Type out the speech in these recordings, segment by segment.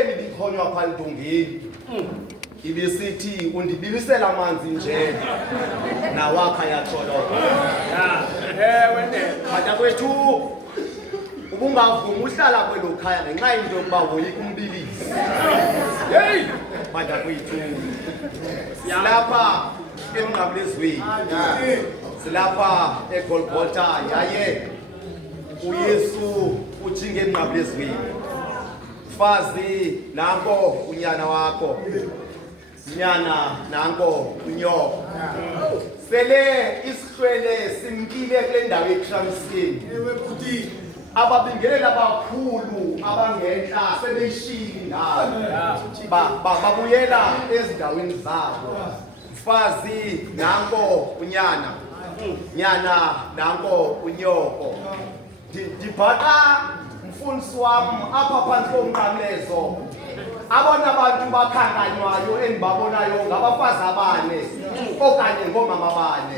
ekuseni likhonywa pha ntungini ibisithi undibilisela amanzi nje nawakha yatholoka Wena mata kwethu ubungavumi uhlala kwelo khaya ngenxa into yokuba woyika umbilisi. hey Mata kwethu silapha emnqamlezweni silapha eGolgotha yaye uYesu ujinge emnqamlezweni. Mfazi nanko unyana wakho, nyana nanko unyoko. Sele isihlwele simkile kule ndawo eKramskeni. Ewe bhuti. Ababingelela abakhulu abangenhla sebeyishini ndawo babuyela ezindaweni zabo. Mfazi nanko unyana, nyana nanko unyoko. Ndibhaqa mfundisi wami apha phansi komnqamlezo abona abantu bakhankanywayo endibabonayo ngabafazi abane okanye ngoomama abane.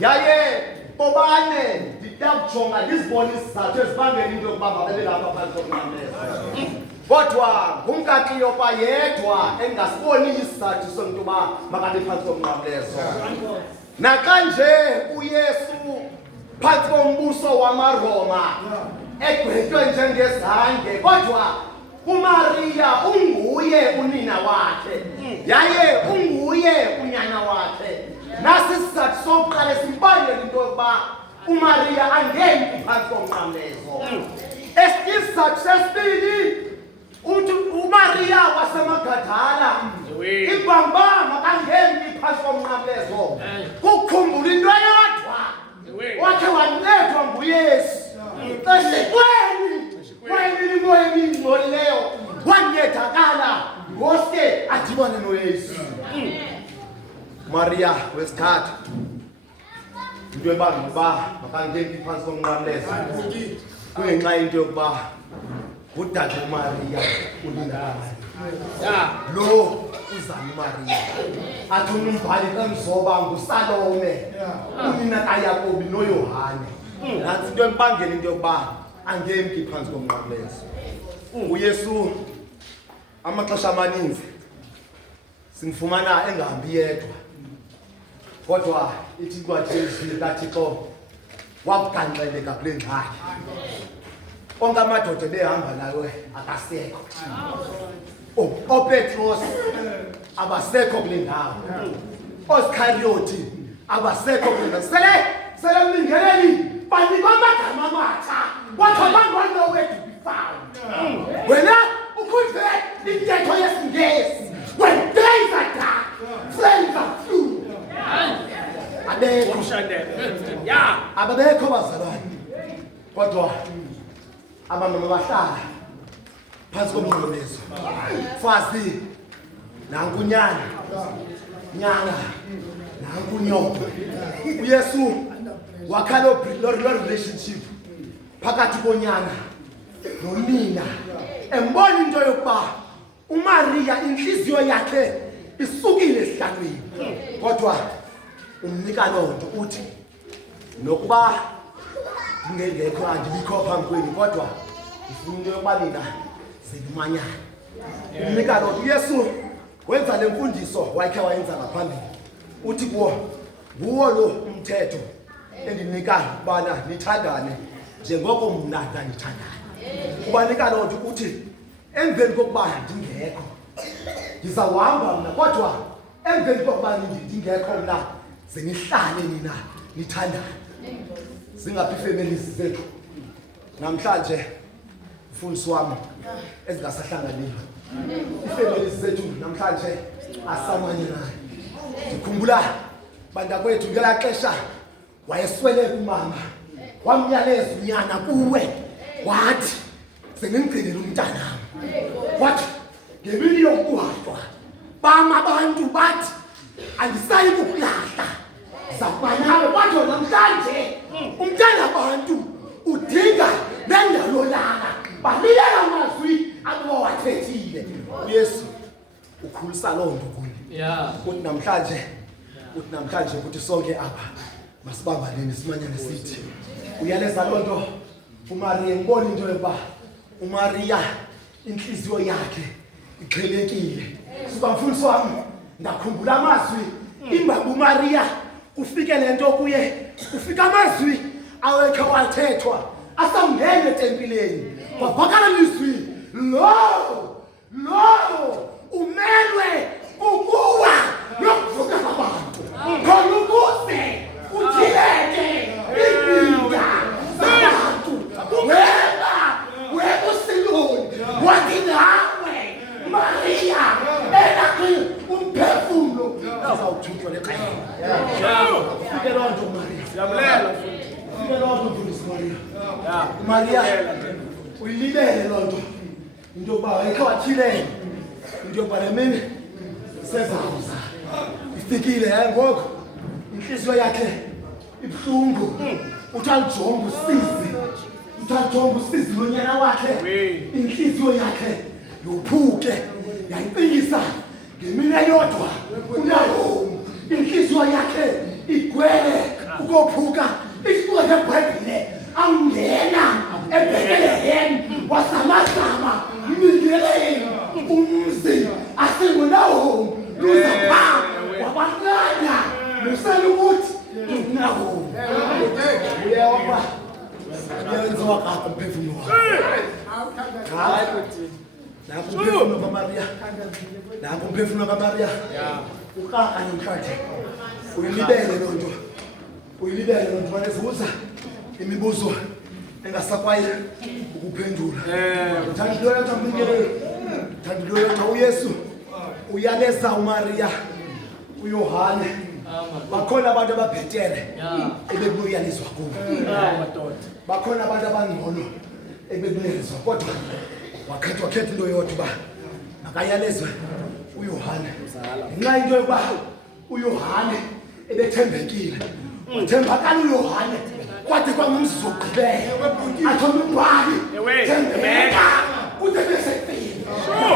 Yaye bobane nditakujonga ndizibone isizathu ezibangela into yokuba mabebe lapha phansi komnqamlezo. Kodwa ngumkaKleopa yedwa engasiboni isizathu somntu uba makabe phansi komnqamlezo. Naxa nje uYesu phantsi kombuso wamaRoma egwetywe njengezange, kodwa uMaria unguye unina wakhe yaye unguye unyana wakhe. Nasi isizathu sokuqala esimbangela into yokuba uMaria angeni phantsi komnqamlezo. Isizathu sesibili uthi uMaria wasemagadala ibhambama kangeni phantsi komnqamlezo kukhumbula into yodwa wakhe wancedwa nguYesu. Kweni limoya emingcolileyo wancedakala ngoske adibane noYesu. Maria wesithathu into ebanga uba makangeni phansi komnqamlezo kungenxa into yokuba udade uMaria unina lo uzana uMaria athi umbhali kaMzoba nguSalome unina kaYakobi noYohane. Nansi into embangela into yokuba angemi phansi komnqamlezo. uYesu amaxesha amaninzi simfumana engahambi yedwa, kodwa ithi kwathi ezwini kaThixo wakuganxeleka kule ngxaki. Onke amadoda ebehamba nawe akasekho. OPetros abasekho kule ndawo. OSikhariyoti abasekho kule ndawo. Sele mlingeleli banikwa amagama amatsha wathi abantu nowhere to be found. Wena ukhuze intetho yesiNgesi. When days are dark, friends are few. Abekho ababekho bazalwane, kodwa abamama bahlala phansi komnqamlezo. Mfazi nanku unyana, nyana nanku unyoko. uYesu wakha lo relationship phakathi konyana nonina, embona into yokuba uMaria inhliziyo yakhe isukile esihlalweni, kodwa umnika loo nto uthi nokuba ngengekho andibikho phambi kwenu, kodwa ngifuna into yokuba nina senimanyana. Umnika loo nto. uYesu wenza le mfundiso wakhe wayenza ngaphambili. Uthi kuwo nguwo lo umthetho endinika ubana nithandane njengoko mna ndanithandana. Ubanika loo nto uthi emveni kokuba ndingekho ndizawuhamba mna, kodwa emveni kokuba ndingekho mna ze nihlale nina nithandane. Zingaphi iifemelizi zethu namhlanje mfundisi wami ezingasahlanganiyo? Iifemelizi zethu namhlanje asamanyanayo. Ndikhumbula bantakwethu ngelaa xesha wayesweleka umama, wamyaleza unyana kuwe wathi sengimgcinele umntanam. Wathi ngemini yokuhajwa bam abantu bathi andisayi kukulahla, zakuba nawe. Kodwa namhlanje umntana abantu udinga nendalo lana, balilela amazwi abawathethile. uYesu ukhulisa loo nto kuni. Uthi namhlanje ukuthi sonke apha masibambaneni simanyane sithi uyaleza loo nto uMaria. Ngibona into yokuba uMaria inhliziyo yakhe iqhelekile. Suka mfundisi wami ngakhumbula amazwi imbabu Maria kufike lento kuye kufika amazwi awekhe wathethwa asangene tempileni kwabhakala lizwi lo umelwe ukuwa nokuvuka kwabantu khona ukuze uthileke impinda zabantu weba usiloni wathi nawe Maria elakhi umphefumulo azawuthunjwa leqhayiya ufike loo nto Maria Siyabulela ufike loo nto mfundisi Maria uyilibele loo nto into yokuba wayekhe wathileka into yokuba le mini sezawuza ifikile ngoku inhliziyo yakhe ibuhlungu uthi alijonge usizi lonyana wakhe inhliziyo yakhe yophuke yayiqinisa ngemini eyodwa uNahomi inhliziyo yakhe igcwele ukophuka isibuko seBhayibhile angena eBhetlehem wasamazama imingeleni umzi asinguNahomi luzapha wabantwana lusele ukuthi uNahomi uyawapha uyenziwa kade umphefumulo wakhe nakho umphefumulo kaMaria nakho umphefumulo kaMaria ukaka namhlanje uyilibele loo nto manevuza imibuzo engasakwayi ukuphendula thandiloyotha uYesu uyaleza uMaria uYohane bakhona abantu ababhetere ebekuyalizwa kubo bakhona abantu abangcono ebekuyalizwa kodwa wakhetha into yodwa uba makayalezwe uYohane ngenxa into yokuba uYohane ebethembekile uthembakala uYohane kwathi kwangumzuzu wokugqibela athole umbhali thembeka kude besefile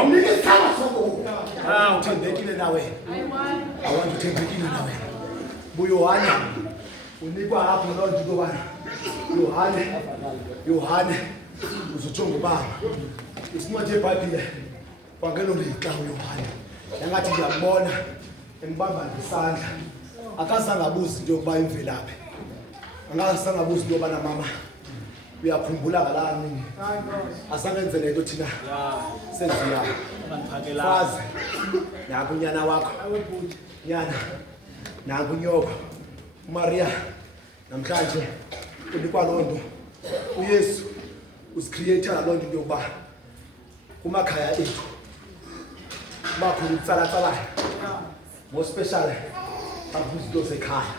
nika isithaba sokuba uthembekile nawe awantu uthembekile nawe buYohane unikwa apho loo nto yobana Yohane uzojonga ubaba isincwadi yeBhayibhile wangelo lixa uYohane yangathi ngiyambona embamba ngesandla akazange abuze into yokuba imvelaphi angazange abuze into yobana mama uyakhumbula ngalani asangenze lento thina senziya fazi nakho unyana wakho nyana nakho unyoko uMaria namhlanje unikwa loo nto uYesu usicreator loo nto yokuba kumakhaya ethu bakhulu ukutsalatsalayo more special avuzido sekhaya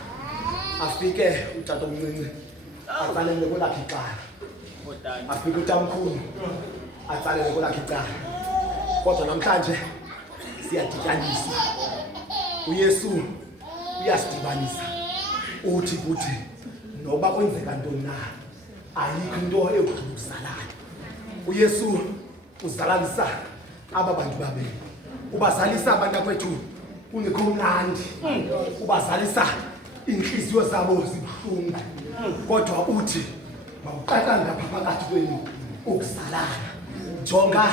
afike utata omncinci atsalele kwelakhe icala afike utamkhulu atsalele kwelakhe icala kodwa namhlanje siyadityaniswa uYesu uyasidibanisa uthi kuthi noba kwenzeka ntoni na ayikho into ekuzalana uYesu uzalanisa aba bantu babili ubazalisa abantu akwethu ungekho mnandi ubazalisa inhliziyo zabo zibuhlungu kodwa uthi mawuqaqanga phakathi kwenu ukuzalana jonga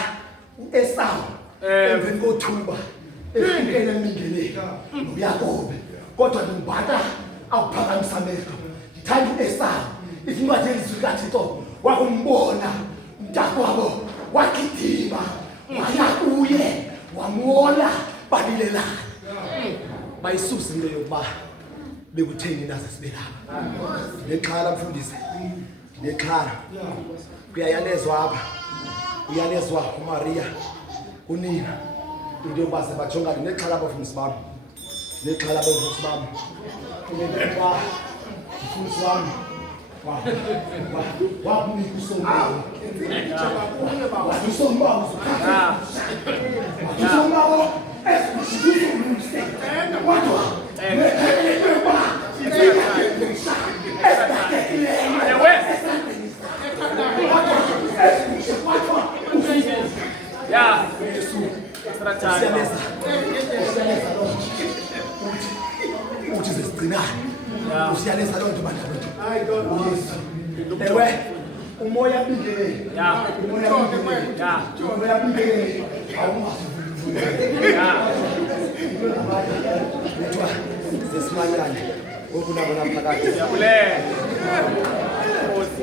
uEsawu emveni kothuba efikele emingeleni noYakobe kodwa nombhata awuphakamisa amehlo ngithanda uEsawu isincwadi elizwi kaThixo wakumbona umntakwabo wagidima waya kuye wamwola balilelana bayisusa into yokuba bekutheni naze sibe lapha nexhala mfundisi nexhala kuyayalezwa apha uyalezwa uMaria unina into yokuba sebajongana nexhala abafundisi bami nexhala abafundisi bami kuba mfundisi wami wakunika usombawo usombawo usombawo esikushizuluse kodwa uthi zezigcinane usiyaleza loo nto bandabethu ewe umoya bidele. Ya. Umoya bidele. Ya. Umoya bidele. Awungazivuli. Ya. Kuthiwa sesimanyane. Okunabo naphakathi. Siyabulela. Nkosi.